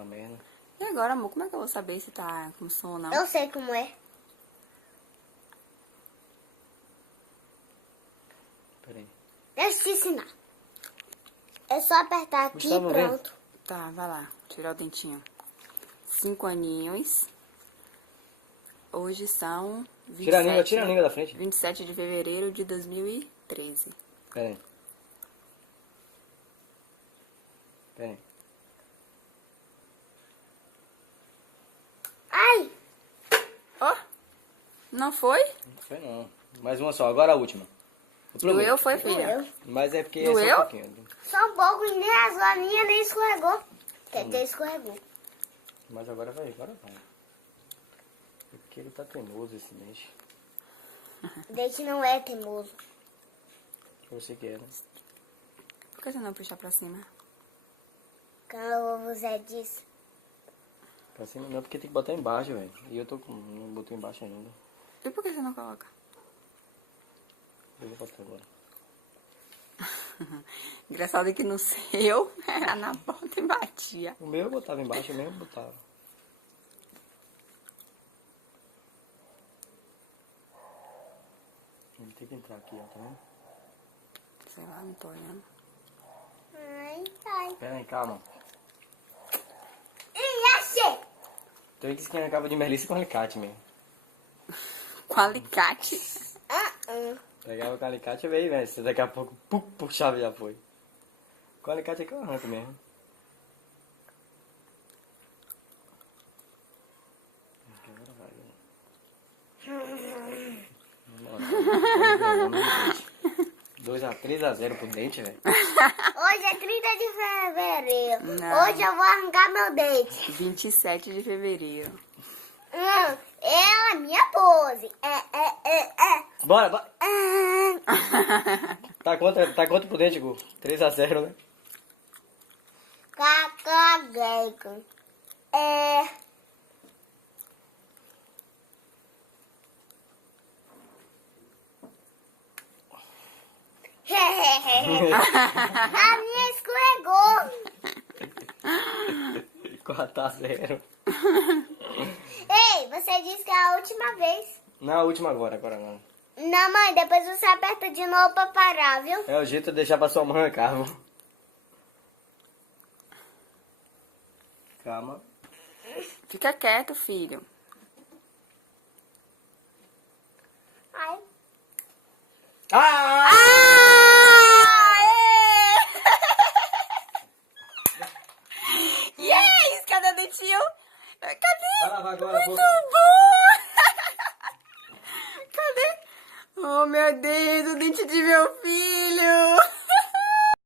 aquela merda. E agora, amor, como é que eu vou saber se tá com som ou não? Eu sei como é. Pera aí. Deixa eu te ensinar. É só apertar aqui e Gustavo, vem. pronto. Tá, vai lá, tirar o dentinho. 5 aninhos. Hoje são 27, Tira a língua da frente. 27 de fevereiro de 2013. Pera aí. Pera aí. Ai! Ó, não foi? Não foi não. Mais uma só, agora a última. Eu prometo. Doeu, foi, filha? Doeu. Mas é porque Doeu? é só um pouquinho. Só um pouco e nem rasgou a minha, nem escorregou. Quer dizer, escorregou. Mas agora vai. Porque ele tá teimoso esse dente. O dente não é teimoso. Você quer, né? Por que você não puxar pra cima? Quando o Zé disse. Pra cima não, porque tem que botar embaixo, velho. E eu tô com. Não botou embaixo ainda. E por que você não coloca? Eu vou botar agora. Engraçado que no seu era na ponta e batia. O meu eu botava embaixo, o meu eu botava. Ele tem que entrar aqui, ó, tá vendo? Sei lá, não tô olhando. Ai, ai. Pera aí, calma. E achei! Tem que esquentar a cava de melissa com alicate mesmo. Com alicate. Pegava com alicate e veio, velho. Se daqui a pouco, puxava e já foi. Com alicate é que eu arranco mesmo. Agora vai, velho. 3-0 pro dente, velho. Hoje é 30 de fevereiro. Não. Hoje eu vou arrancar meu dente. 27 de fevereiro. É a minha pose. Bora. Tá quanto pro dente, Gu? 3-0, né? Cacagueco. A minha escorregou. 4-0. Ei, você disse que é a última vez. Na última agora não. Não, mãe, depois você aperta de novo pra parar, viu? É o jeito de deixar pra sua mãe arrancar, viu? Calma. Fica quieto, filho. Ai. Ah! Yes! Cadê o dentinho? Cadê? Vai lá, vai agora. Muito bom! Cadê? Oh, meu Deus, o dente de meu filho.